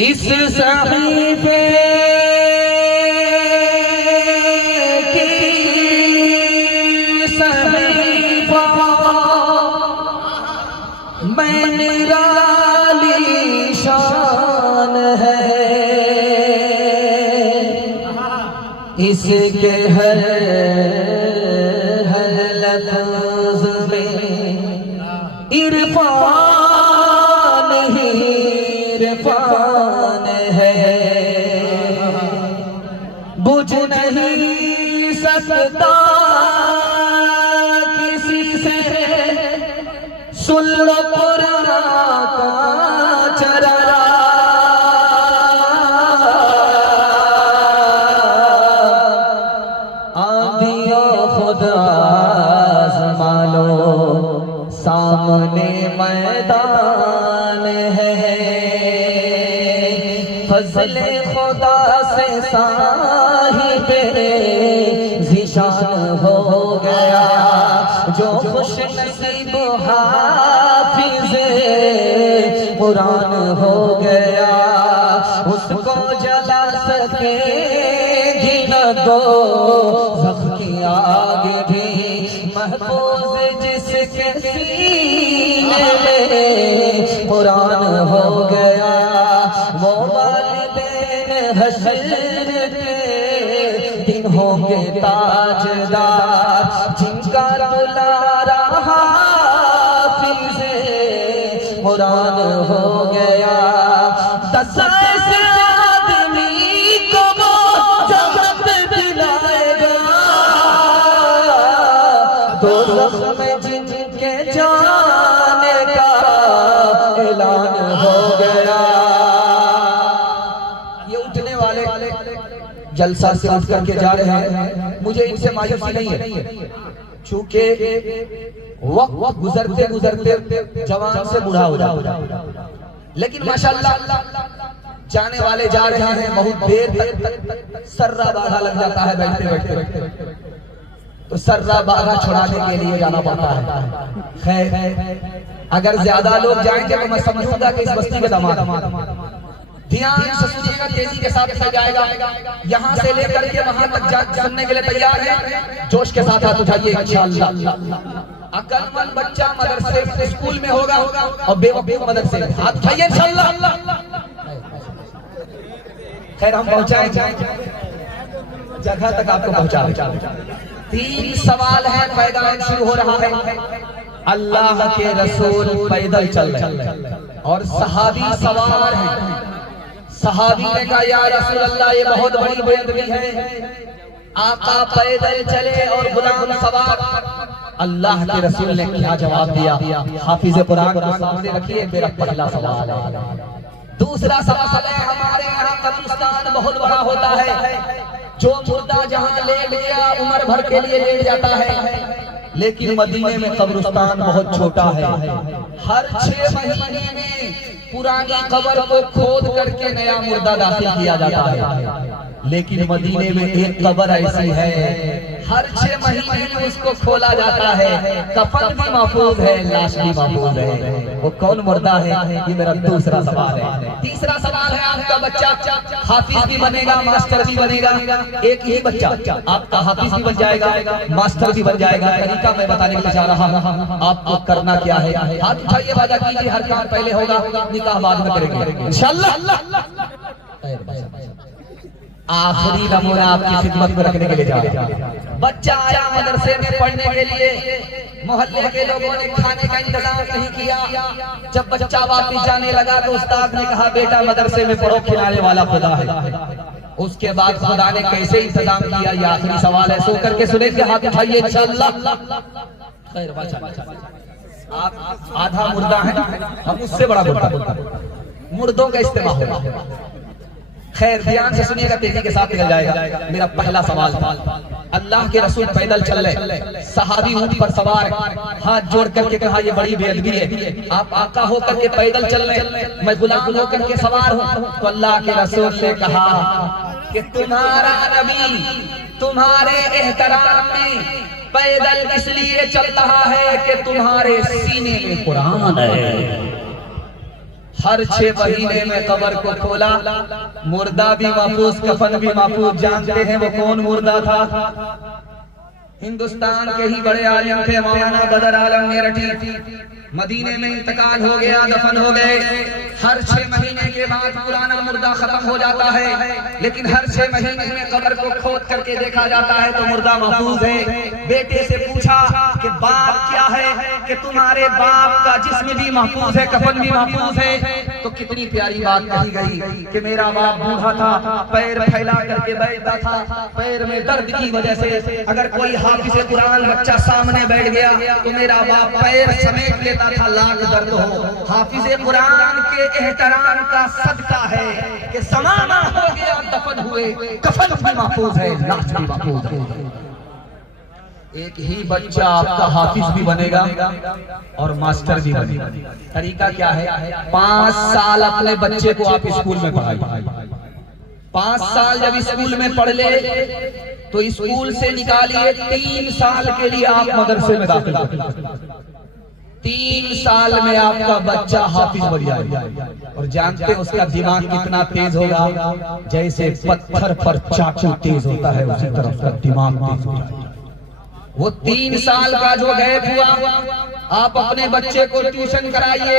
इस सहीफे की सहीफा में निराली शान है इसके हर लफ्ज़ में इरफान ही इरफान है बुझ नहीं सकता किसी से सुन लो कुरान का चररा आंधियों खुदा आज़मा लो सामने मैदान है फज़ले खुदा से साहिबे ज़िशान हो गया जो खुश नसीब हाफिज़े कुरान हो गया उसको जला सकेगी न दो ज़ख़ की आग भी महफूज़ जिसके सीने में कुरान हो गया वो वालिदैन हश्र के दिन होंगे ताजदार जिनका दुलारा हाफिज़े कुरान हो गया दस ऐसे आदमी को वो जन्नत दिलाएगा दोज़ख में जिनके जाने का ऐलान हो गया जलसा से उठ करके जा रहे हैं मुझे इनसे मायूसी नहीं है चूंकि वक्त गुजरते गुजरते जवान से बूढ़ा हो जाता लेकिन माशाल्लाह जाने वाले जा रहे हैं बहुत देर तक सर्रा बाधा लग जाता है बैठते बैठते तो सर्रा बाधा छुड़ाने के लिए जाना पड़ता है खैर अगर ज्यादा लोग जाएंगे तो मैं समझूंगा कि इस बस्ती के दामाद ध्यान से सुनिएगा तेजी के साथ जाएगा यहाँ से लेकर के वहां तक सुनने के लिए तैयार है जोश के साथ हाथ उठाइए इंशाअल्लाह अक्लमंद बच्चा मदरसे स्कूल में होगा और बेवकूफ मदरसे हाथ उठाइए इंशाअल्लाह खैर हम पहुंचाएंगे जगह तक आपको पहुंचा 3 सवाल है मैदान शुरू हो रहा है अल्लाह के रसूल पैदल चल रहे हैं और सहाबी सवार हैं सहाबी ने कहा या रसूल अल्लाह ये बहुत बड़ी बेअदबी है आका पैदल चले और गुलाम सवार अल्लाह के रसूल ने क्या जवाब दिया हाफिज कुरान को सामने रखिए मेरा पहला सवाल है दूसरा सवाल है हमारे यहाँ कब्रिस्तान बहुत बड़ा होता है जो मुर्दा जहाँ ले लिया उम्र भर के लिए ले जाता है लेकिन मदीने में कब्रिस्तान बहुत छोटा है हर 6 महीने में पुरानी कब्र को खोद करके नया मुर्दा दाखिल किया जाता है लेकिन मदीने में एक कब्र ऐसी है हर 6 महीने में उसको खोला जाता है, कफन भी महफूज है, लाश भी महफूज है। वो कौन मुर्दा है? ये मेरा दूसरा सवाल है। तीसरा सवाल है, आपका बच्चा हाफिज भी बनेगा, मास्टर भी बनेगा। एक ही बच्चा आपका हाफिज भी बन जाएगा, मास्टर भी बन जाएगा। तरीका मैं बताने के लिए जा रहा हूँ, आपको करना क्या है। हाथ उठाइए, वादा कीजिए, हर काम पहले होगा, निकाह बाद में करेंगे इंशाअल्लाह। आखिरी नमूना आपकी खिदमत में रखने के लिए जा रहा है। बच्चा आया मदरसे में पढ़ने के लिए, मोहल्ले के लोगों ने खाने का इंतजाम नहीं किया। जब बच्चा वापस जाने लगा तो उस्ताद ने कहा, बेटा मदरसे में पढ़ो, खिलाने वाला खुदा है। उसके बाद खुदा ने कैसे इंतजाम किया, ये आखिरी सवाल है। सो करके सुनेंगे, हाथ उठाइए इंशाअल्लाह। खैर आप आधा मुर्दा है, हम उससे बड़ा मुर्दा, मुर्दों का इस्तेमाल होगा। खैर ध्यान से सुनिएगा, तेजी के साथ निकल जाएगा। मेरा पहला सवाल था, अल्लाह के रसूल पैदल चल रहे, सहाबी ऊंट पर सवार, हाथ जोड़ करके कहा ये बड़ी बेअदबी है, आप आका होकर के पैदल चल रहे, मैं गुलाम होकर के सवार हूँ। तो अल्लाह के रसूल ने कहा कि तुम्हारा नबी तुम्हारे एहतराम में पैदल इसलिए चल रहा है कि तुम्हारे सीने में कुरान है। हर 6 महीने में कब्र को खोला, मुर्दा भी महफूज, कफन भी महफूज। जानते हैं वो कौन मुर्दा था? हिंदुस्तान के ही बड़े आलिम थे, मौलाना बदर आलम मेरठी। मदीने में इंतकाल हो गया, दफन हो गए। हर 6 महीने के बाद पुराना मुर्दा खत्म हो जाता है, लेकिन हर 6 महीने में कब्र को खोद करके देखा जाता है तो मुर्दा महफूज है। बेटे से पूछा कि बाप क्या है, कि तुम्हारे बाप का जिस्म भी महफूज है, कफन भी महफूज है। तो कितनी प्यारी बात कही गई कि मेरा बाप बूढ़ा था, पैर फैला करके बैठता था, पैर में दर्द की वजह से अगर कोई हाफिज़ कुरान बच्चा सामने बैठ गया तो मेरा बाप पैर समेट लेता था, लाख दर्द हो। हाफिज़ कुरान के एहतराम का सदका है कि ज़माना हो गया, दफन हुए, कफन भी महफूज है, लाश भी महफूज है। एक ही बच्चा आपका हाफिज भी बनेगा और मास्टर भी बनेगा। तरीका क्या है? 5 साल अपने बच्चे को आप स्कूल में पढ़ाइए। 5 साल जब स्कूल में पढ़ ले तो स्कूल से निकालिए, 3 साल के लिए आप मदरसे में दाखिल करिए। 3 साल में आपका बच्चा हाफिज बन जाएगा। और जानते हैं उसका दिमाग कितना तेज होगा? जैसे पत्थर पर चाकू तेज होता है, उसी तरह उसका दिमाग तेज हो जाएगा। वो 3 साल का जो गैप हुआ, आप अपने बच्चे को ट्यूशन कराइए,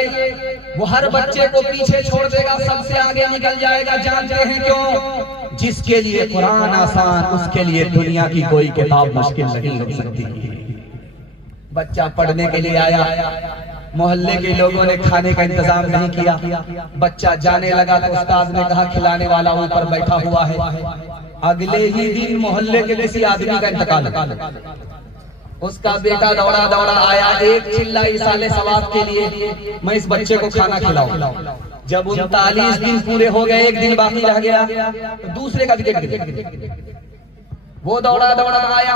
वो हर बच्चे को पीछे छोड़ देगा, सबसे आगे निकल जाएगा। जानते हैं क्यों? जिसके लिए कुरान आसान, उसके लिए दुनिया की कोई किताब मुश्किल नहीं हो सकती। बच्चा पढ़ने के लिए आया, मोहल्ले के लोगों ने खाने का इंतजाम नहीं किया, बच्चा जाने लगा तो उस्ताद ने कहा खिलाने वाला ऊपर बैठा हुआ है। अगले ही दिन मोहल्ले के किसी आदमी का इंतकाल, उसका बेटा दौड़ा दौड़ा आया, एक चिल्ला साले सवाब के लिए मैं इस बच्चे को खाना खिलाऊं। जब 39 दिन पूरे हो गए, एक दिन बाकी रह गया, तो दूसरे का विकेट गिरा। वो दौड़ा दौड़ा आया,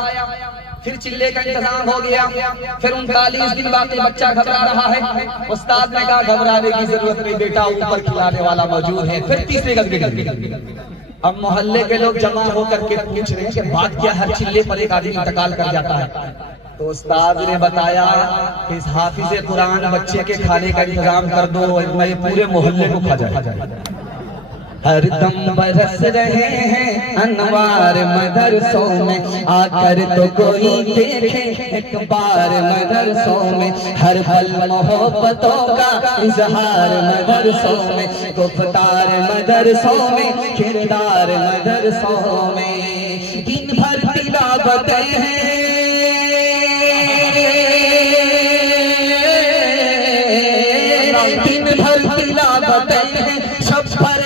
फिर चिल्ले का इंतजाम हो गया, फिर 39 दिन बाकी, बच्चा घबरा रहा है। उस्ताद ने कहा घबराने की जरूरत नहीं बेटा, ऊपर खिलाने वाला मौजूद है। फिर तीसरे का विकेट गिरा। अब मोहल्ले के लोग जमा होकर के पूछ रहे हैं कि बात क्या, हर चिल्ले पर एक आदमी इंतकाल कर जाता है। तो उस्ताद ने बताया कि इस हाफिज़े कुरान बच्चे के खाने का इंतजाम कर दो, मैं पूरे मोहल्ले को खा जाए। हरदम बरस रहे हैं अनवार मदरसों में, आकर तो कोई देखे एक बार मदरसों में। हर पल मोहब्बतों का इजहार मदरसों में, गुफ्तार मदरसों में, किरदार मदरसों में। दिन भर तिलावतें हैं, दिन भर तिलावतें हैं, सब पर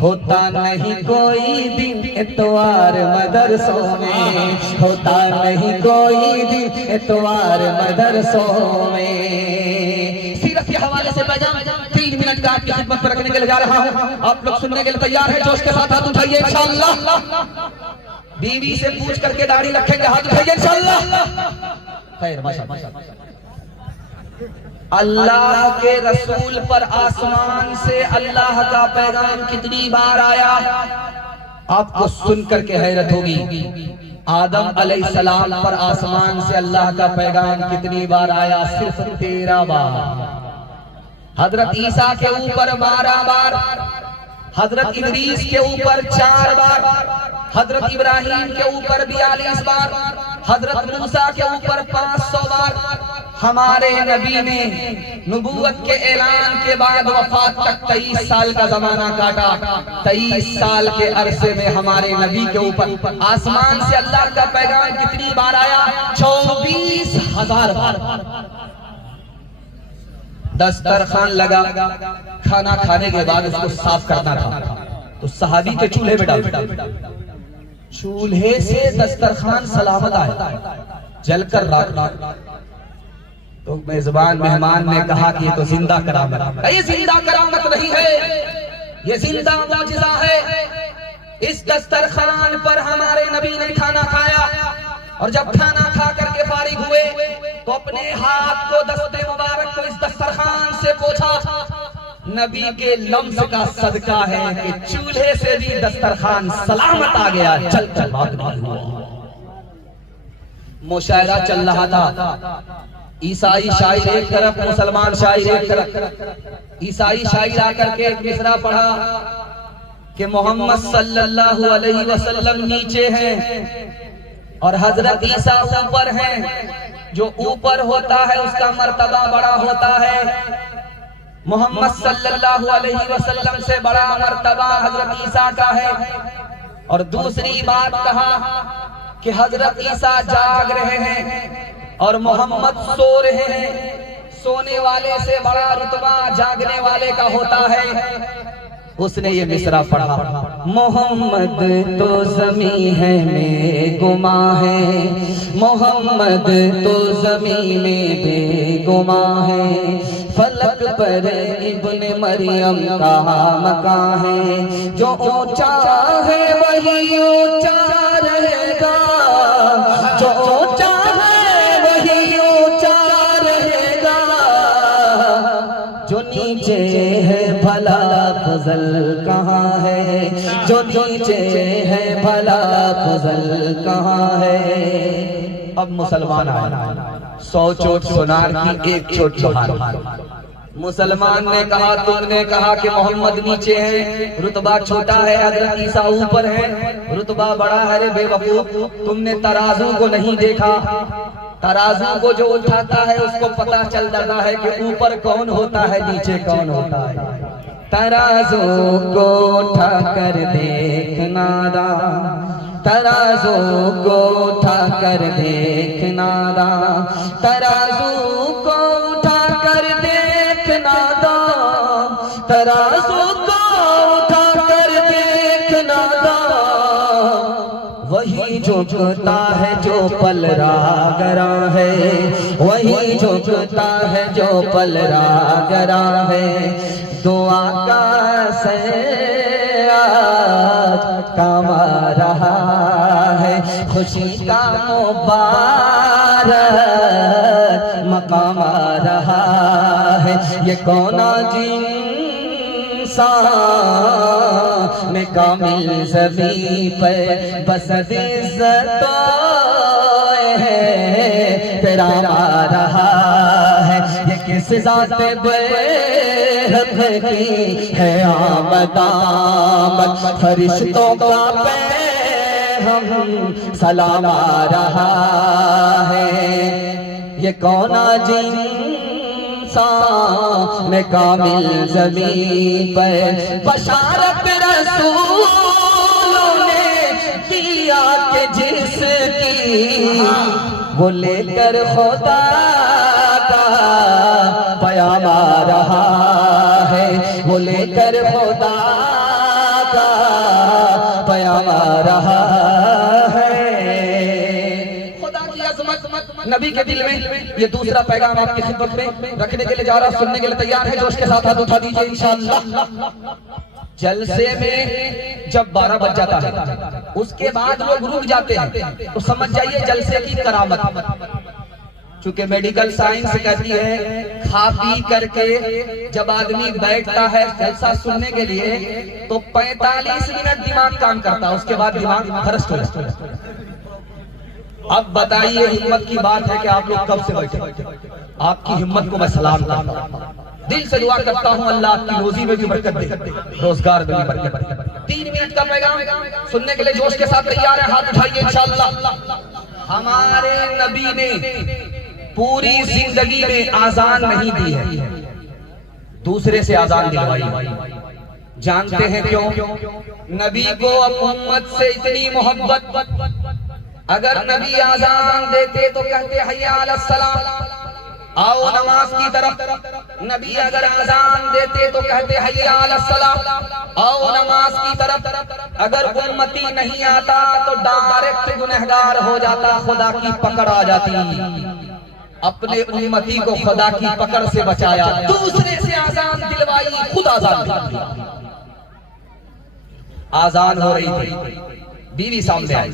होता नहीं कोई दिन इतवार मदरसों में, होता नहीं कोई दिन इतवार मदरसों में। सीरत के हवाले से पैगाम 3 मिनट का आपकी खिदमत पर रखने के लिए जा रहा हूँ। आप लोग सुनने के लिए तैयार हैं? जोश के साथ हाथ उठाइए इंशाअल्लाह। बीवी से पूछ करके दाढ़ी रखेंगे, हाथ उठाइए इंशाअल्लाह। खैर माशाअल्लाह। अल्लाह के रसूल पर आसमान से अल्लाह का पैगाम कितनी बार आया? आपको सुनकर के हैरत होगी। आदम अलैहिस्सलाम पर आसमान से अल्लाह का पैगाम कितनी बार आया? सिर्फ 13 बार। हजरत ईसा के ऊपर 12 बार, हजरत इदरीस के ऊपर 4 बार, हजरत इब्राहिम के ऊपर 42 बार, हजरत मूसा के ऊपर 500 बार। हमारे नबी ने नबूवत के ऐलान के बाद वफात तक 23 साल का जमाना काटा। 23 साल के अरसे में हमारे नबी के ऊपर आसमान से अल्लाह का पैगाम कितनी बार आया? 24,000 बार। दस्तरखान लगा, खाना खाने के बाद उसको साफ करना था, तो सहाबी के चूल्हे में डाल, चूल्हे से दस्तरखान सलामत आया, जलकर राख। तो मेजबान मेहमान ने कहा कि ये तो जिंदा करामत, ये जिंदा करामत नहीं है, ये जिंदा मौजिज़ा है। इस दस्तरखान पर हमारे नबी ने खाना खाया, और जब खाना खा करके फारिग हुए तो अपने हाथ को, दस्ते मुबारक को इस दस्तरखान से पोंछा। नबी के लम्स का सदका है कि चूल्हे से भी दस्तरखान सलामत आ गया, चल चल बात नहीं हुआ। मुशायरा चल रहा था, ईसाई शायर एक तरफ, मुसलमान शायर एक तरफ। ईसाई शायर आकर के एक मिसरा पढ़ा कि मोहम्मद सल्लल्लाहु अलैहि वसल्लम नीचे हैं और हजरत ईसा ऊपर हैं। जो ऊपर होता है उसका मर्तबा बड़ा होता है। मोहम्मद सल्लल्लाहु अलैहि वसल्लम से बड़ा मर्तबा हजरत ईसा का है। और दूसरी बात कहा कि हजरत ईसा जाग रहे हैं और मोहम्मद सो रहे हैं। सोने वाले से बड़ा रुतबा जागने वाले का होता है। उसने ये मिसरा पढ़ा, मोहम्मद तो ज़मी है में गुमा है, मोहम्मद तो ज़मी में बेगुमा है। फलक पर इब्ने मरियम का मकान है, जो ऊंचा है वही ऊंचा रहेगा, जो ऊंचा है वही ऊंचा रहेगा, जो नीचे है भला फजल कहाँ है, जो नीचे है भला फजल कहाँ है। अब मुसलमान आया, 100 चोट सोनार की 1 चोट जोहार। मुसलमान ने कहा, तुमने कहा कि मोहम्मद नीचे है, रुतबा छोटा है, हजरत ईसा ऊपर है, रुतबा बड़ा है। रे बेवकूफ, तुमने तराजू को नहीं देखा। तराजू को जो उठाता है उसको पता चल जाता है कि ऊपर कौन होता है, नीचे कौन होता है। तराजू को उठा कर देखना दा, तराजू को उठा कर देखना दा, तराजू को उठा कर देखना दा, तराजू को उठा कर देखना दा। वही झुकता है जो पलरा गरा है, वही झुकता है जो पलरा गरा है। दुआ का से आज कमा रहा है, खुशी का मुबारक मकाम आ रहा है। ये कौना इंसान में कामिल ज़मीं पर बस इज़्ज़त है तेरा आ रहा है। ये किस ज़ात बेहद की है आमद, फरिश्तों का हम सलाम आ रहा है। ये कौना इंसान में कामिल ज़मीं पर बशारत रसूलों ने दिया कि जिसकी वो लेकर खुदा का पैगाम आ रहा है, वो लेकर खुदा का पैगाम आ रहा है। खुदा की अज़मत नबी के दिल में ये दूसरा पैगाम आपकी खिदमत में रखने के लिए जा रहा, सुनने के लिए तैयार है? जोश के साथ हाथ उठा दीजिए इंशाअल्लाह। जलसे में जब 12 बज जाता है उसके बाद लोग रुक जाते हैं, तो समझ जाइए जलसे की करामत। चूंकि मेडिकल साइंस कहती है खा पी करके जब आदमी बैठता है जलसा सुनने के लिए तो 45 मिनट दिमाग काम करता है, उसके बाद दिमाग भ्रष्ट हो जाता है। अब बताइए हिम्मत की बात है कि आप लोग कब से बैठे? आपकी हिम्मत को मैं सलाम करता हूं, दिल से दुआ करता हूं अल्लाह आपकी रोजी में भी बरकत दे, रोजगार में भी बरकत दे। 3 मिनट का पैगाम सुनने के लिए जोश के साथ तैयार है? हाथ उठाइए इंशाअल्लाह। हमारे नबी ने पूरी जिंदगी में आजान नहीं दी है, दूसरे से आजान दिलवाई। जानते हैं क्यों? नबी को उम्मत से इतनी मोहब्बत। अगर नबी आजान देते तो कहते हय्या अलस सलाह, आओ नमाज की तरफ। नबी अगर आजान देते तो कहते हय्या अलस सलाह, आओ नमाज की तरफ। अगर उम्मती नहीं आता तो डायरेक्ट गुनहगार हो जाता, खुदा की पकड़ आ जाती। अपने उम्मती को खुदा की पकड़ से बचाया, दूसरे से आजान दिलवाई, खुद आजान दिलवाई। आजान हो रही थी, बीवी सामने आई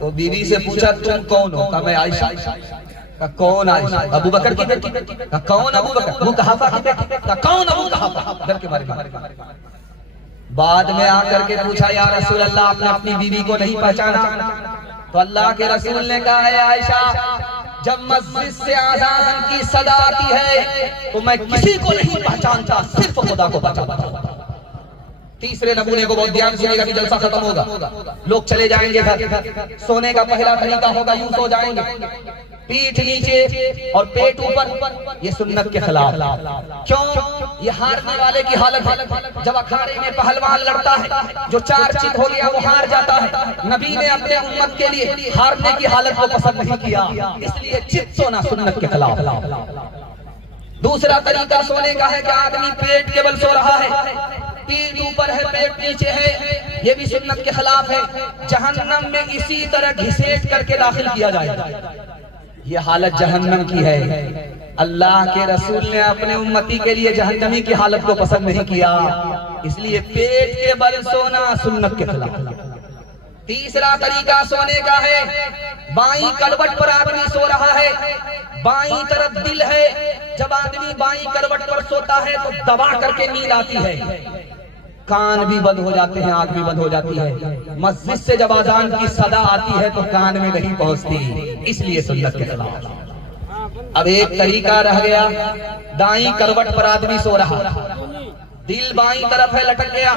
तो बीवी से पूछा तुम कौन हो? कहा मैं आयशा। कहा कौन आयशा? अबू बकर की बेटी। कहा कौन अबू बकर? वो कहाफा की बेटी। कहा कौन अबू कहाफा? डर के मारे। बाद में आकर के पूछा या रसूल अल्लाह आपने अपनी बीवी को नहीं पहचाना? तो अल्लाह के रसूल ने कहा है आयशा जब मस्जिद से आजान की सदा आती है तो मैं किसी को नहीं पहचानता, सिर्फ खुदा को पहचानता। तीसरे नमूने को बहुत ध्यान सुनिएगा कि जलसा खत्म होगा, लोग चले जाएंगे घर। सोने का पहला तरीका होगा यूं सो जाएंगे, पीठ नीचे और पेट ऊपर। ये सुन्नत के खिलाफ। क्यों? ये हारने वाले की हालत है। जब अखाड़े में पहलवान लड़ता है, जो 4 चित हो गया वो हार जाता है। नबी ने अपने उम्मत के लिए हारने की हालत को पसंद नहीं किया, इसलिए चित सोना सुन्नत के खिलाफ। दूसरा तरीका सोने का है कि आदमी पेट के बल सो रहा है, पीठ ऊपर है, पेट नीचे है, ये भी सुन्नत के खिलाफ है। जहन्नम में इसी तरह घिसेट करके दाखिल किया जाएगा। ये हालत जहन्नम की है। अल्लाह के रसूल ने अपने उम्मती के लिए जहन्नमी की हालत को पसंद नहीं किया, इसलिए पेट के बल सोना सुन्नत के खिलाफ। तीसरा तरीका सोने का है, बाईं करवट पर आदमी सो रहा है, बाईं तरफ दिल है। जब आदमी बाईं करवट पर सोता है तो दबा करके नींद आती है, कान भी बंद हो जाते हैं, आंख भी बंद हो जाती है। मस्जिद से जब आजान की सदा आती है तो कान में नहीं पहुंचती, इसलिए सुन्नत के खिलाफ। अब एक तरीका रह गया, दाईं करवट पर आदमी सो रहा, दिल बाईं तरफ है, लटक गया।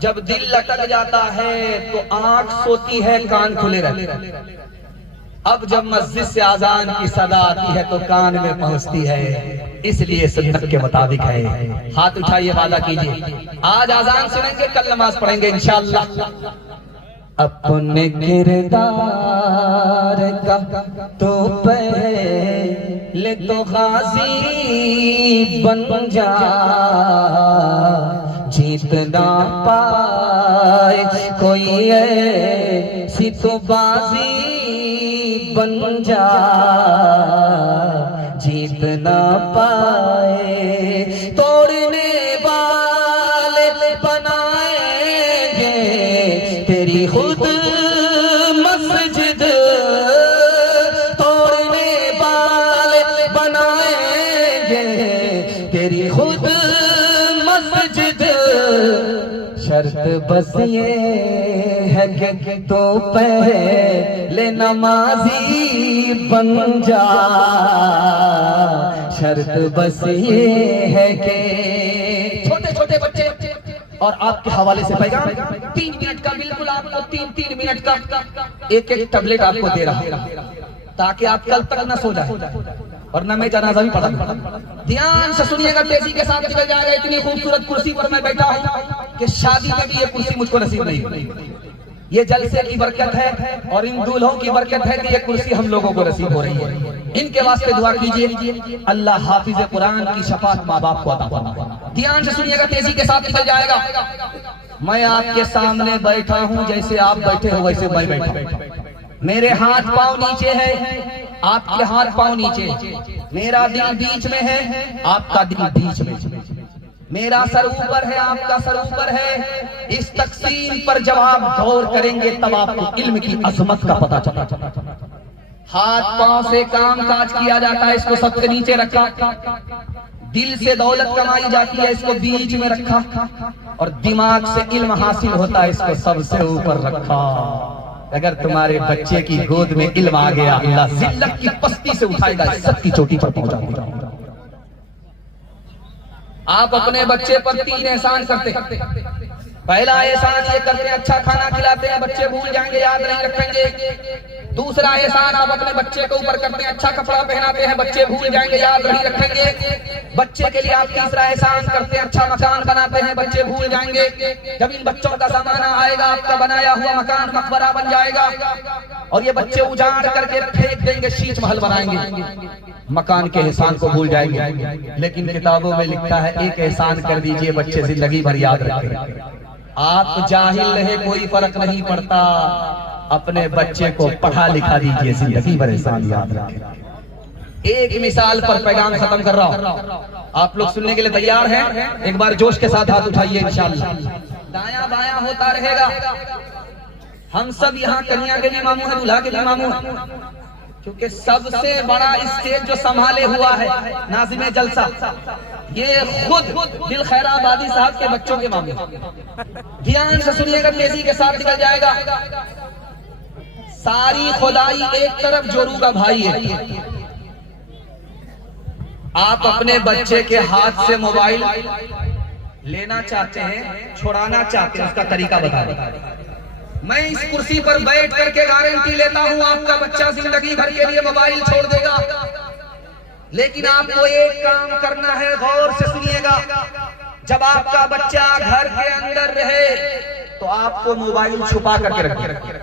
जब दिल लटक जाता है तो आंख सोती है, कान खुले रहते। अब जब मस्जिद से आजान की सदा आती है तो कान में पहुंचती है, इसलिए सुन्नत के मुताबिक है। हाथ उठाइए, वादा कीजिए आज आजान सुनेंगे, कल नमाज पढ़ेंगे इंशाअल्लाह। अपने किरदार का तो पहले तो गाजी बन जा, जीत ना पाए कोई ऐसी तो बाजी बन जा, जीत ना पाए तोड़ने वाले बनाएंगे तेरी खुद मस्जिद, तोड़ने वाले बनाएंगे तेरी खुद मस्जिद। शर्त बस ये है कि तो पहले नमाजी बन जा, शर्त बस ये है कि छोटे छोटे बच्चे और आपके हवाले से पैगाम 3 मिनट का, बिल्कुल आपको 3-3 मिनट का एक टैबलेट आपको दे रहा है ताकि आप कल तक न सो जाए और न मैं जनाजा भी पढ़ा। ध्यान से सुनिएगा, तेजी के साथ निकल जाएगा। इतनी खूबसूरत कुर्सी पर मैं बैठा हूँ कि शादी में भी ये कुर्सी मुझको नसीब नहीं हुई। ये जलसे की बरकत है और इन दूल्हों की बरकत है कि ये कुर्सी हम लोगों को नसीब हो रही है। इनके वास्ते दुआ कीजिए, अल्लाह हाफिज कुरान की शफाअत माँ बाप को अता फरमाए। ध्यान से सुनिएगा, तेजी के साथ निकल जाएगा। मैं आपके सामने बैठा हूँ, जैसे आप बैठे हो वैसे मैं बैठा। मेरे हाथ पांव नीचे है, आपके हाथ पांव नीचे। मेरा दिल बीच में है, आपका दिल बीच में। मेरा सर ऊपर है, आपका सर ऊपर है। इस तकसीम पर जब आप गौर करेंगे तब आपको इल्म की अजमत का पता चला। हाथ पांव से काम काज किया जाता है, इसको सबसे नीचे रखा। दिल से दौलत कमाई जाती है, इसको बीच में रखा। और दिमाग से इल्म हासिल होता है, इसको सबसे ऊपर रखा। अगर तुम्हारे बच्चे की गोद में इल्म आ गया, अल्लाह जिल्लत की पस्ती से उठाएगा, इज्जत की चोटी पर पहुंचाएगा। आप अपने बच्चे पर 3 एहसान करते। पहला एहसान ये करते हैं, अच्छा खाना खिलाते हैं, बच्चे भूल जाएंगे, याद नहीं रखेंगे। दूसरा एहसान आप अपने बच्चे के ऊपर करते हैं, अच्छा कपड़ा पहनाते हैं, बच्चे भूल जाएंगे, याद नहीं रखेंगे। बच्चे के लिए आप तीसरा एहसान करते हैं, अच्छा मकान बनाते हैं, बच्चे भूल जाएंगे। जब इन बच्चों का जमाना आएगा, आपका बनाया हुआ मकान मकबरा बन जाएगा और ये बच्चे उजाड़ करके फेंक देंगे, शीश महल बनाएंगे, मकान के एहसान को भूल जाएंगे। लेकिन किताबों में लिखता है, एक एहसान कर दीजिए, बच्चे जिंदगी भर याद रखेंगे। आप जाहिल रहे कोई फर्क नहीं पड़ता, अपने बच्चे को पढ़ा लिखा दीजिए, जिंदगी भर एहसान याद रखें। एक मिसाल पर पैगाम खत्म कर रहा हूं, आप लोग सुनने के लिए तैयार हैं? एक बार जोश के साथ हाथ उठाइए, इंशाअल्लाह। दाया बाया होता रहेगा। हम सब यहाँ कन्या के भी मामू है, दूल्हा के भी मामू है, क्योंकि सबसे बड़ा स्टेज जो संभाले हुआ है नाज़िमे जलसा, ये खुद दिल खैराबादी साहब के बच्चों के मामले। ध्यान से सुनिएगा, तेजी के साथ निकल जाएगा। सारी खुदाई एक तरफ, जोरू का भाई है। आप अपने बच्चे के हाथ से मोबाइल लेना चाहते हैं, छुड़ाना चाहते हैं, उसका तरीका बता दें। मैं इस कुर्सी पर बैठ करके गारंटी लेता हूं, आपका बच्चा जिंदगी भर के लिए मोबाइल छोड़ देगा। लेकिन आपको एक काम करना है, गौर से सुनिएगा। जब आपका बच्चा घर के अंदर रहे तो आपको मोबाइल छुपा करके रखिए।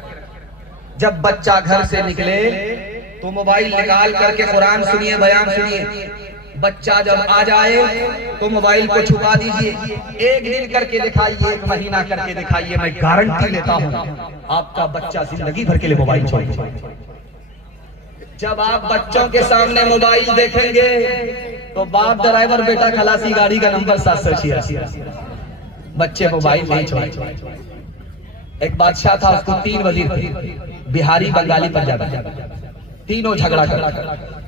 जब बच्चा घर से निकले तो मोबाइल निकाल करके कुरान सुनिए, बयान सुनिए। बच्चा जब आ जाए तो मोबाइल को छुपा दीजिए। 1 दिन करके दिखाइए, 1 महीना करके दिखाइए, मैं गारंटी लेता हूं आपका बच्चा जिंदगी भर के लिए मोबाइल छोड़ेगा। जब आप बच्चों के सामने मोबाइल देखेंगे तो बाप ड्राइवर, बेटा खलासी, गाड़ी का नंबर 786। बच्चे मोबाइल नहीं छोड़े। एक बादशाह था, उसको 3 वजीर थे, बिहारी, बंगाली, पंजाबी। तीनों झगड़ा कर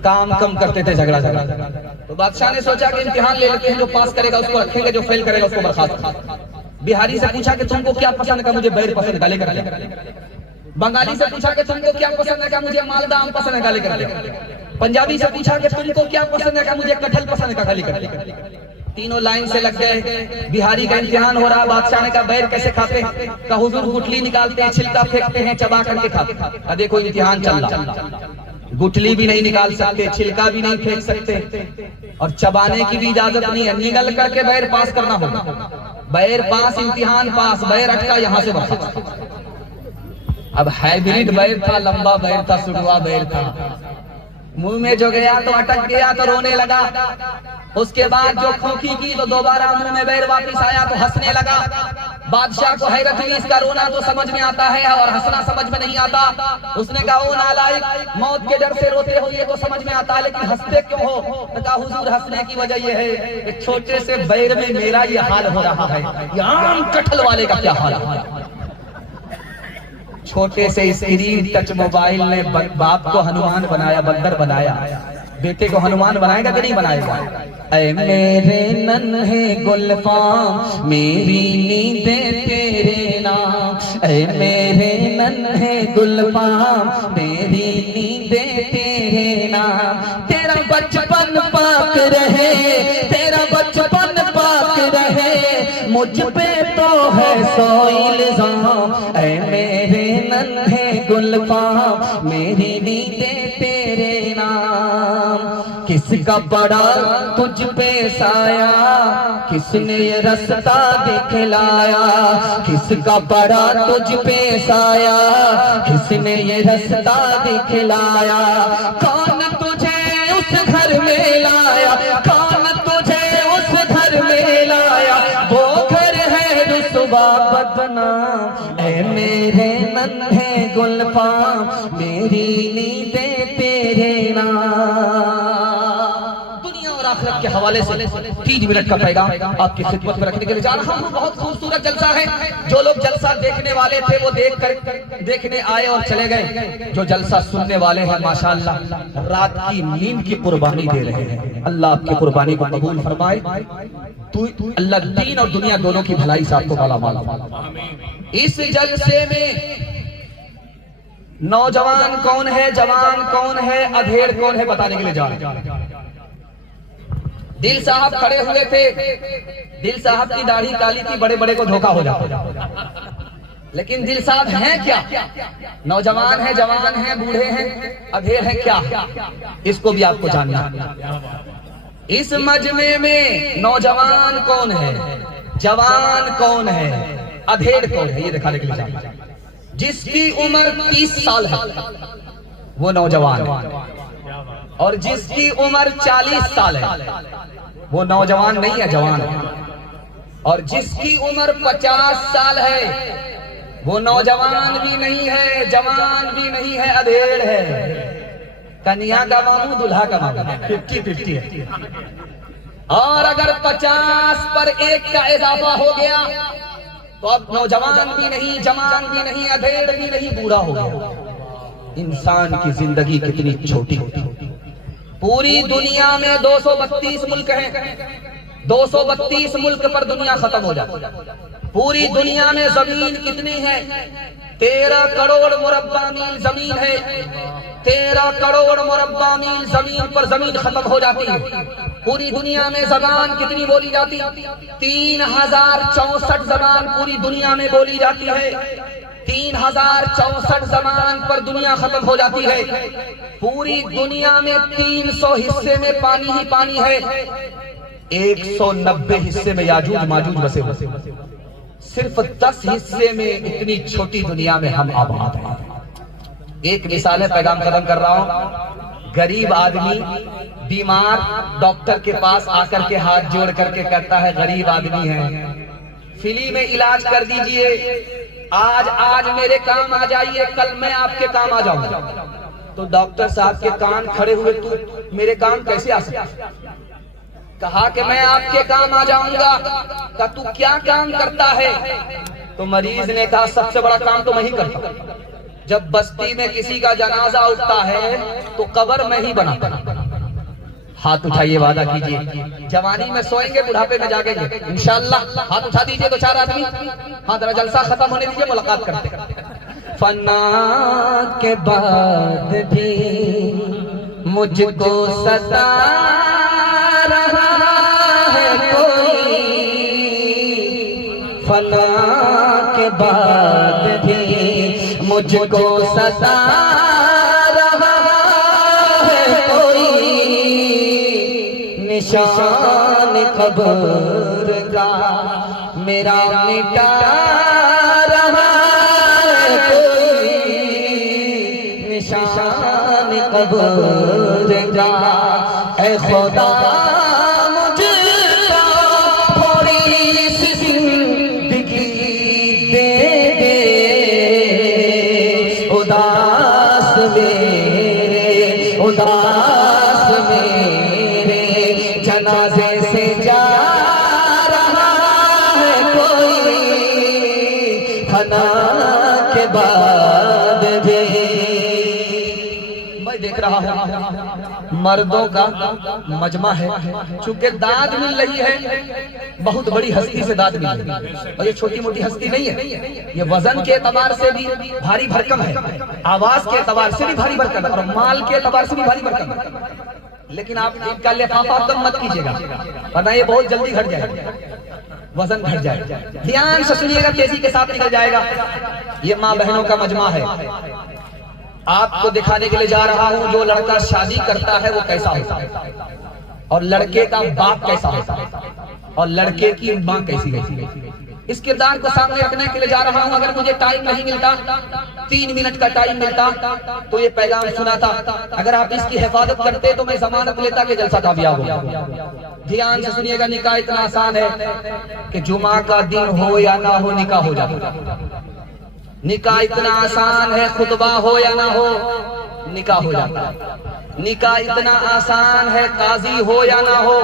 काम कम करते थे, झगड़ा। तो बादशाह ने सोचा कि इम्तिहान ले लेते हैं, जो पास करेगा उसको रखेंगे, जो फेल करेगा उसको बर्खास्त। बिहारी से पूछा कि तुमको क्या पसंद है? मुझे बैर पसंद, गाले कर ले। बंगाली से पूछा कि तुमको क्या पसंद है? मुझे मालदा आम पसंद है, गाले कर ले। पंजाबी से पूछा कि तुमको क्या पसंद है? मुझे कटहल पसंद है, गाले कर ले। तीनों लाइन से लग गए। बिहारी का इम्तिहान हो रहा। बादशाह ने कहा, बैर कैसे खाते हैं? कहा, हुजूर गुठली निकालते हैं, छिलका फेंकते हैं, चबा करके खाते। देखो इम्तिहान चल रहा, गुठली भी नहीं निकाल सकते, छिलका भी नहीं फेंक सकते और चबाने की भी इजाजत नहीं है। निगल करके बैर पास करना होगा। बैर पास, इम्तिहान पास, बैर अटका, यहां से बर्खास्त। अब हाइब्रिड बैर था, लंबा बैर था, सुडवा बैर था। मुंह में जो गया तो अटक गया तो रोने लगा। उसके बाद जो खोखी की तो दोबारा मुंह में बैर वापिस आया तो हंसने लगा। बादशाह को हैरत हुई, इसका रोना तो समझ में आता है और हंसना समझ में नहीं आता। उसने कहा, ओ नालायक, मौत के डर से रोते हो ये तो समझ में आता है, लेकिन हंसते क्यों हो? तो कहा, हुजूर हंसने की वजह यह है कि छोटे से बैर में मेरा ये हाल हो रहा है, ये आम कटहल वाले का क्या हाल है। छोटे से स्क्रीन टच मोबाइल ने बाप को हनुमान बनाया, बंदर बनाया। बेटे को हनुमान बनाएगा कि नहीं बनाएगा? ऐ मेरे नन्हे गुलफाम, मेरी नींदें तेरे नाम। ऐ मेरे नन्हे गुलफाम, मेरी नींदें तेरे नाम। तेरा बचपन पाक रहे, तेरा बचपन पाक रहे, मुझ पे तो है 100 इल्जाम। ऐ मेरे नन्हे गुलफाम, मेरी नींदें तेरे नाम। किसका बड़ा तुझ पे साया, किसने ये रास्ता दिखलाया? किसका बड़ा तुझ पे साया, किसने ये रास्ता दिखलाया? कौन तुझे उस घर में लाया, कौन तुझे उस घर में लाया? वो घर है रुसवा बदनाम। ऐ मेरे नन्हे गुलफाम, मेरी नींदें तेरे नाम। दुनिया और आखिरत के हवाले से 3 मिनट का पैगाम आपकी खिदमत में रखने के लिए जा रहा हूँ। बहुत खूबसूरत जलसा है। जो लोग जलसा देखने वाले थे वो देखने आए और चले गए। जो जलसा सुनने वाले हैं माशाअल्लाह रात की नींद की कुर्बानी दे रहे हैं। अल्लाह आपकी कुर्बानी को कबूल फरमाए। अल्लाह दीन और दुनिया दोनों की भलाई से आपको माला माल। इस जलसे में नौजवान कौन है, जवान कौन है, अधेड़ कौन है बताने के लिए जा रहे हैं। दिल साहब खड़े हुए थे। दिल साहब की दाढ़ी काली थी, बड़े बड़े को धोखा हो जाता। लेकिन दिल साहब हैं क्या? नौजवान है, जवान है, बूढ़े हैं, अधेड़ है, क्या? इसको भी आपको जानना है। इस मजमे में नौजवान कौन है, जवान कौन है, अधेड़ कौन है, ये दिखाने के लिए जा रहे हैं। जिसकी उम्र 30 साल है वो नौजवान है, और जिसकी उम्र 40 साल है वो नौजवान नहीं है, जवान है। और जिसकी उम्र 50 साल है वो नौजवान भी नहीं है, जवान भी नहीं है, अधेड़ है। कन्या का मामू दूल्हा का मामू 50-50 है। और अगर 50 पर 1 का इजाफा हो गया तो अब नौजवान भी नहीं, जवान भी नहीं, अधेड़ भी नहीं, बूढ़ा हो गया। इंसान की जिंदगी कितनी छोटी होती है। पूरी दुनिया में 232 मुल्क हैं। 232 मुल्क पर दुनिया खत्म हो जाती। पूरी दुनिया में जमीन कितनी है? 13 करोड़ मुरब्बा मील जमीन है। 13 करोड़ मुरब्बा मील जमीन पर जमीन खत्म हो जाती है। पूरी दुनिया में जबान कितनी बोली जाती? 3064 जबान पूरी दुनिया में बोली जाती है। 3064 जबान पर दुनिया खत्म हो जाती है। पूरी दुनिया में 300 हिस्से में पानी ही पानी है। 190 हिस्से में याजूज माजूज बसे हुए। सिर्फ 10 हिस्से में इतनी छोटी दुनिया में हम आबाद हैं। एक मिसाल है, पैगाम खत्म कर रहा हूं। गरीब आदमी बीमार डॉक्टर के पास आकर के हाथ जोड़ करके कहता है गरीब आदमी है, फ्री में इलाज कर दीजिए, आज मेरे काम आ जाइए, कल मैं आपके काम आ जाऊंगा। तो डॉक्टर साहब के कान खड़े हुए, तू मेरे काम कैसे आ सकता? कहा कि मैं आपके काम आ जाऊंगा। कहा तू क्या काम करता है? तो मरीज ने कहा सबसे बड़ा काम तो मैं ही करता। जब बस्ती में किसी का जनाजा उठता है तो कब्र में ही बनाता। हाथ उठाइए, वादा कीजिए जवानी में सोएंगे, बुढ़ापे में जागेंगे इंशाअल्लाह। हाथ उठा दीजिए 2-4 आदमी। हाँ, जरा जलसा खत्म होने दीजिए, मुलाकात करते। फना के बाद भी मुझको सता रहा है कोई, फना के बाद भी मुझको सता रहा है कोई, निशान कब्र का मेरा मिटा रहा है कोई, निशान कब्र का ऐ खुदा मुझको थोड़ी सी जिंदगी दे दे, उदास मेरे जनाजे से जा रहा है कोई, फना के बाद भी। मैं देख रहा हूँ मर्दों का मजमा है, चूंकि दाद मिल रही है, बहुत बड़ी हस्ती से दाद मिल रही है। और ये छोटी मोटी हस्ती नहीं है, ये वजन के एतबार से भी भारी भरकम है, आवाज के एतबार से भी भारी भरकम है, और माल के एतबार से भी भारी भरकम है। लेकिन आप इनका लिफाफा कम मत कीजिएगा, वरना ये बहुत जल्दी घट जाएगा, वजन घट जाएगा। ध्यान से सुनिएगा, तेजी के साथ निकल जाएगा। ये माँ बहनों का मजमा है। आपको दिखाने के लिए जा रहा हूं जो लड़का शादी करता है वो कैसा होता है, और लड़के का बाप कैसा होता है, और लड़के की माँ कैसी होती। इस किरदार को सामने रखने के लिए जा रहा हूं। अगर मुझे टाइम नहीं मिलता, 3 मिनट का टाइम मिलता, तो ये पैगाम सुनाता। अगर आप इसकी हिफाजत करते तो मैं जमानत लेता कि जलसा कामयाब हो। ध्यान से सुनिएगा, निकाह इतना आसान है कि जुमा का दिन हो या ना हो निकाह हो जाता। निकाह इतना आसान है, खुतबा हो या ना हो निकाह हो जाता है। निकाह इतना आसान है, काजी हो या ना हो